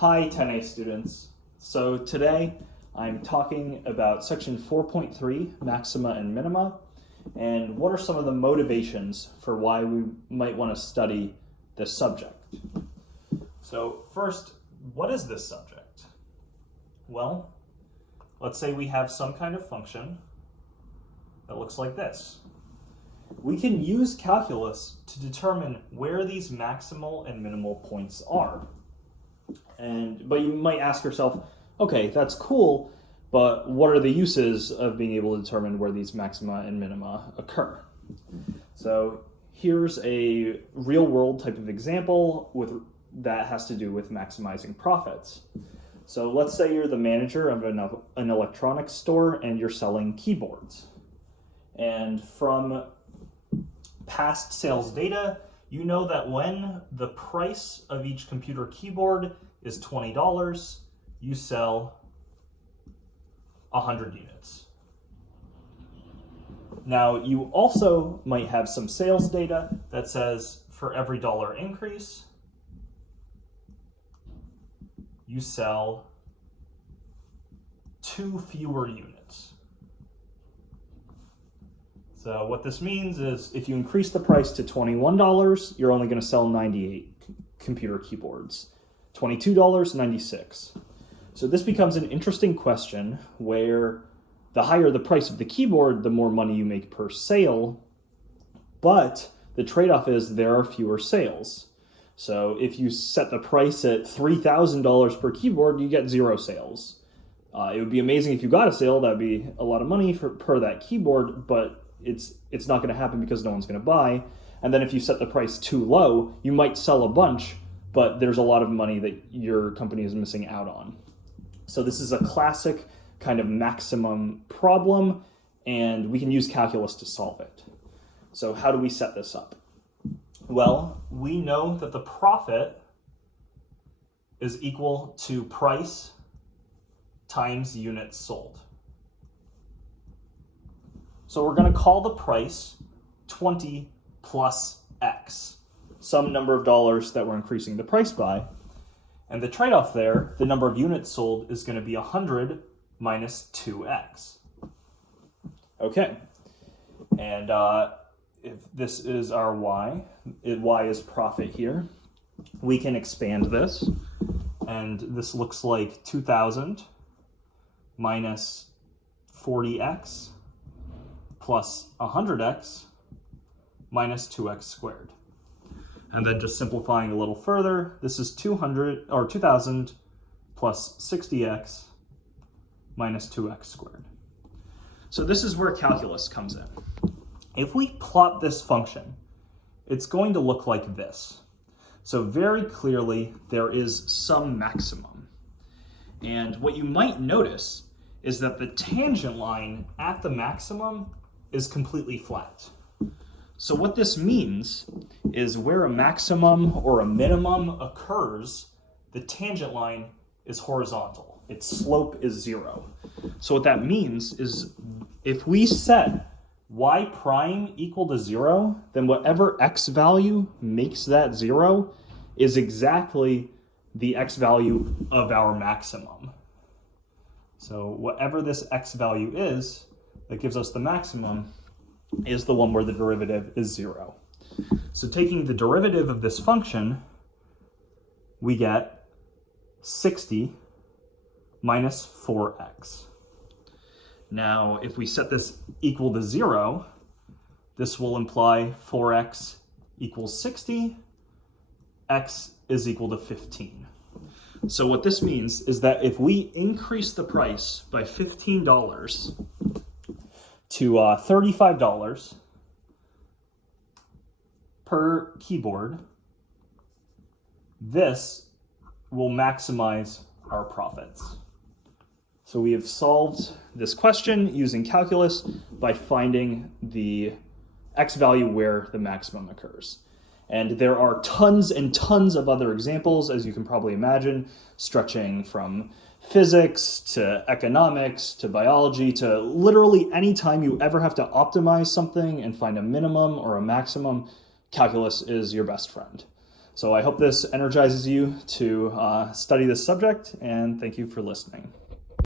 Hi, 10a students. So today I'm talking about section 4.3, maxima and minima, and what are some of the motivations for why we might want to study this subject. So first, what is this subject? Well, let's say we have some kind of function that looks like this. We can use calculus to determine where these maximal and minimal points are. But you might ask yourself, okay, that's cool, but what are the uses of being able to determine where these maxima and minima occur? So here's a real-world type of example that has to do with maximizing profits. So let's say you're the manager of an electronics store and you're selling keyboards. And from past sales data, you know that when the price of each computer keyboard is $20, you sell 100 units. Now, you also might have some sales data that says for every dollar increase, you sell 2 fewer units. So what this means is if you increase the price to $21, you're only going to sell 98 computer keyboards. $22, 96. So this becomes an interesting question where the higher the price of the keyboard, the more money you make per sale, but the trade-off is there are fewer sales. So if you set the price at $3,000 per keyboard, you get 0 sales. It would be amazing if you got a sale. That would be a lot of money per that keyboard, but it's not going to happen because no one's going to buy. And then if you set the price too low, you might sell a bunch, but there's a lot of money that your company is missing out on. So this is a classic kind of maximum problem, and we can use calculus to solve it. So how do we set this up? Well, we know that the profit is equal to price times units sold. So we're going to call the price 20 plus X, some number of dollars that we're increasing the price by. And the trade-off there, the number of units sold, is going to be 100 minus 2X. Okay, and if this is our Y, Y is profit here, we can expand this, and this looks like 2,000 minus 40X plus 100X minus 2X squared. And then just simplifying a little further, this is 2,000 plus 60X minus 2X squared. So this is where calculus comes in. If we plot this function, it's going to look like this. So very clearly, there is some maximum. And what you might notice is that the tangent line at the maximum is completely flat. So what this means is where a maximum or a minimum occurs, the tangent line is horizontal. Its slope is 0. So what that means is if we set y prime equal to 0, then whatever x value makes that 0 is exactly the x value of our maximum. So whatever this x value is that gives us the maximum is the one where the derivative is 0. So taking the derivative of this function, we get 60 minus 4x. Now, if we set this equal to 0, this will imply 4x equals 60, x is equal to 15. So what this means is that if we increase the price by $15 to $35 per keyboard, this will maximize our profits. So we have solved this question using calculus by finding the x value where the maximum occurs. And there are tons and tons of other examples, as you can probably imagine, stretching from physics to economics to biology to literally any time you ever have to optimize something and find a minimum or a maximum, calculus is your best friend. So I hope this energizes you to study this subject, and thank you for listening.